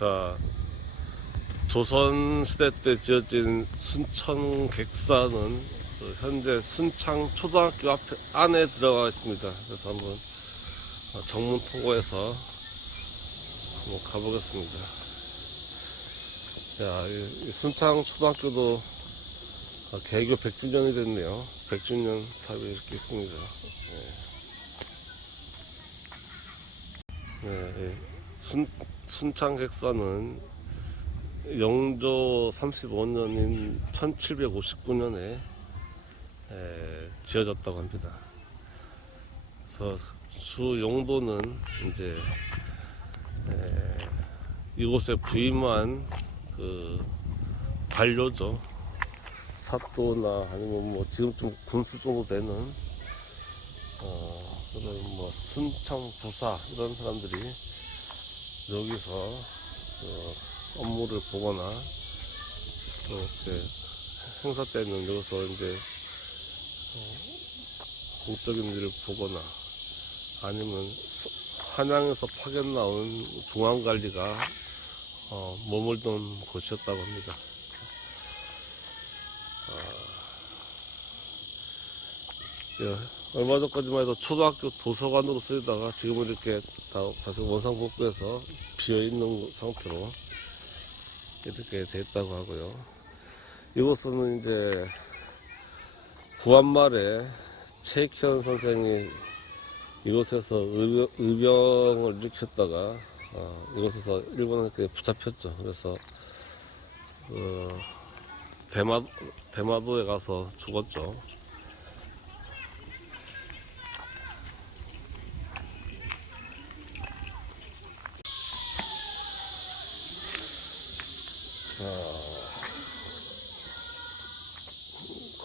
자, 조선시대 때 지어진 순천 객사는 그 현재 순창 초등학교 앞에, 안에 들어가 있습니다. 그래서 한번 어, 정문 통고해서 한번 가보겠습니다. 이 순창 초등학교도 아, 개교 100주년이 됐네요. 100주년 탑이 이렇게 있습니다. 네. 네, 순, 순창 객사는 영조 35년인 1759년에 지어졌다고 합니다. 그래서 수 용도는 이제 에, 이곳에 부임한 그 관료죠. 사또나 아니면 뭐 지금 좀 군수 정도 되는 어 그런 뭐 순창 부사 이런 사람들이 여기서 그 업무를 보거나 또 이렇게 행사 때는 여기서 이제 어, 공적인 일을 보거나 아니면 서- 한양에서 파견 나온 중앙관리가 어, 머물던 곳이었다고 합니다. 예, 얼마 전까지만 해도 초등학교 도서관으로 쓰이다가 지금은 이렇게 다, 다시 원상복구해서 비어있는 상태로 이렇게 됐다고 하고요. 이곳은 이제 구한말에 최익현 선생이 이곳에서 의병, 의병을 일으켰다가 어, 이곳에서 일본한테 붙잡혔죠. 그래서 어, 대마, 대마도에 가서 죽었죠.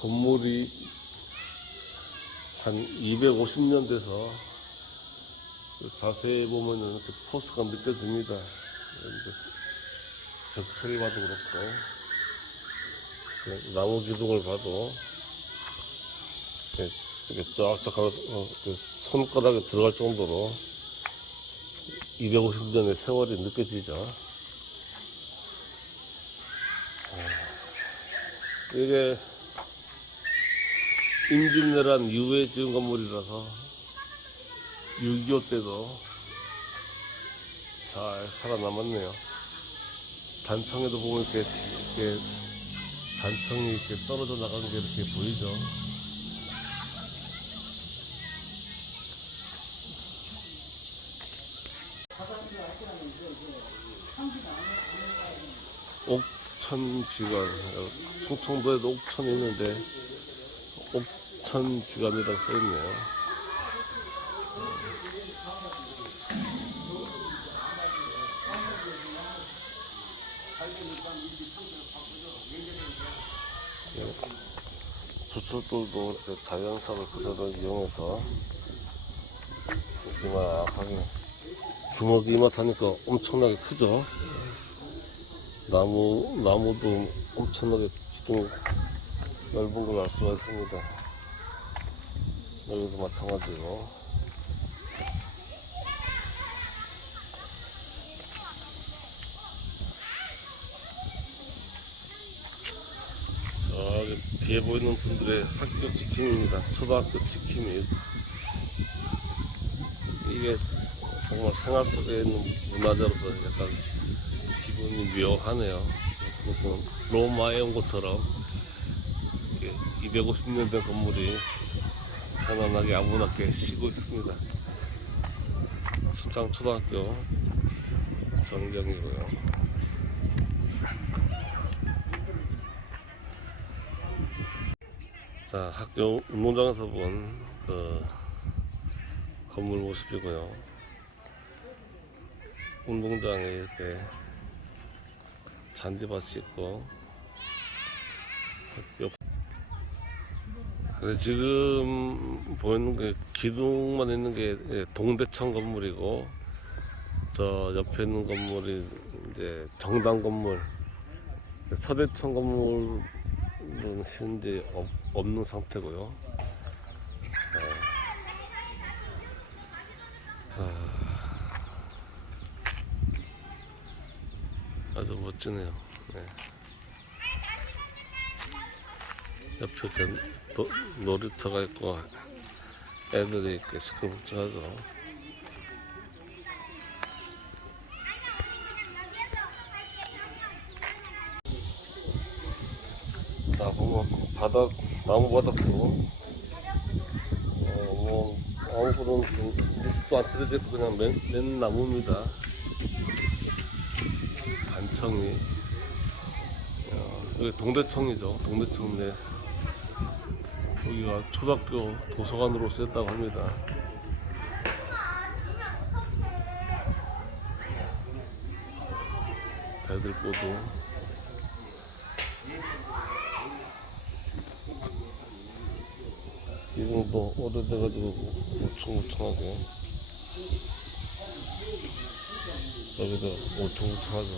건물이 한 250년 돼서 자세히 보면은 이렇게 포스가 느껴집니다. 벽체를 봐도 그렇고, 그 나무 기둥을 봐도, 이렇게, 쫙쫙 어, 그 손가락에 들어갈 정도로 250년의 세월이 느껴지죠. 이게 임진왜란 이후에 지은 건물이라서 6.25 때도 잘 살아남았네요. 단청에도 보면 이렇게, 이렇게 단청이 이렇게 떨어져 나간 게 이렇게 보이죠. 옥천지관 충청도에도 옥천이 있는데 옥천지관이라고 써있네요. 조철돌도 이렇게 자연사를 그대로 이용해서 이만하게 주먹이 이만하니까 엄청나게 크죠. 나무, 나무도 엄청나게 기둥 넓은 걸 알 수가 있습니다. 여기도 마찬가지고. 저기 뒤에 보이는 분들의 학교 지킴입니다. 초등학교 지킴이. 이게 정말 생활 속에 있는 문화재로서 약간 기분이 묘하네요. 무슨 로마에 온 것처럼 250년 된 건물이 편안하게 아무렇게 쉬고 있습니다. 순창 초등학교 전경이고요. 자, 학교 운동장에서 본 그 건물 모습이고요. 운동장에 이렇게 잔디밭이 있고 학교 근데 지금 보이는 게 기둥만 있는 게 예, 동대청 건물이고 저 옆에 있는 건물이 이제 정당 건물 서대청 건물은 현재 없, 없는 상태고요. 아, 아주 멋지네요. 네. 옆에 도- 놀이터가 있고 애들이 이렇게 시끌벅적하죠. 자, 보면 바닥, 나무 바닥도 어, 뭐 아무런 리스도 안 처리돼 있고 그냥 맨, 맨 나무입니다. 단청이 어, 여기 동대청이죠. 동대청인데 여기가 초등학교 도서관으로 쓰였다고 합니다. 애들 모두. 이름도 오래돼가지고 울퉁불퉁하게. 여기도 울퉁불퉁하죠.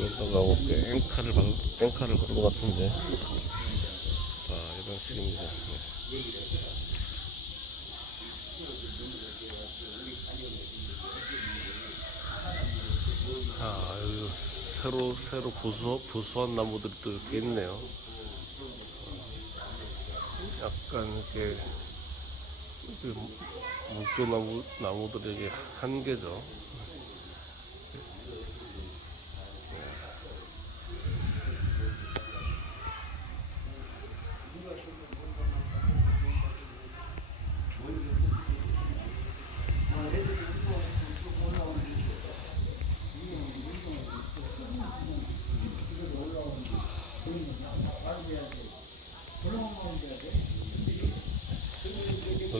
여기다가 뭐 뺑카를 박, 뺑카를 걸은 것 같은데 네. 아 여기 새로 새로 부수, 부수한 나무들이 또 이렇게 있네요 약간 이렇게 이렇게 물교나무 나무들에게 한계죠.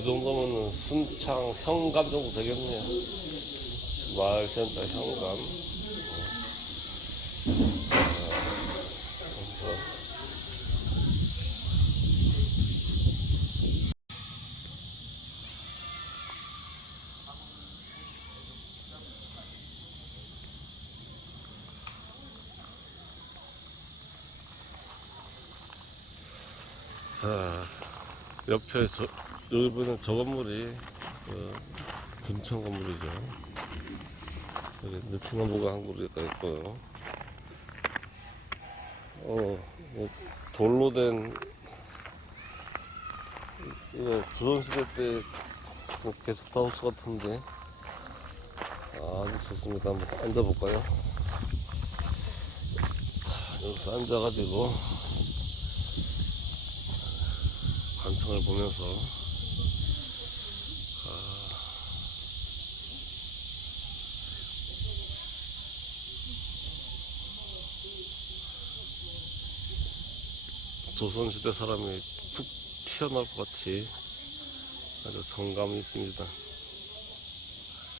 정도면은 순창 현감 정도 되겠네요. 마을센터 현감. 어, 자, 옆에 저, 여기 보면 저 건물이 그 군청 건물이죠. 여기 느티나무가 한 그루가 있고요. 어, 뭐 돌로 된 이거 조선시대 때그 게스트하우스 같은데 아주 좋습니다. 한번 앉아볼까요? 자, 여기서 앉아가지고 관청을 보면서 조선시대 사람이 툭 튀어나올 것 같이 아주 정감이 있습니다.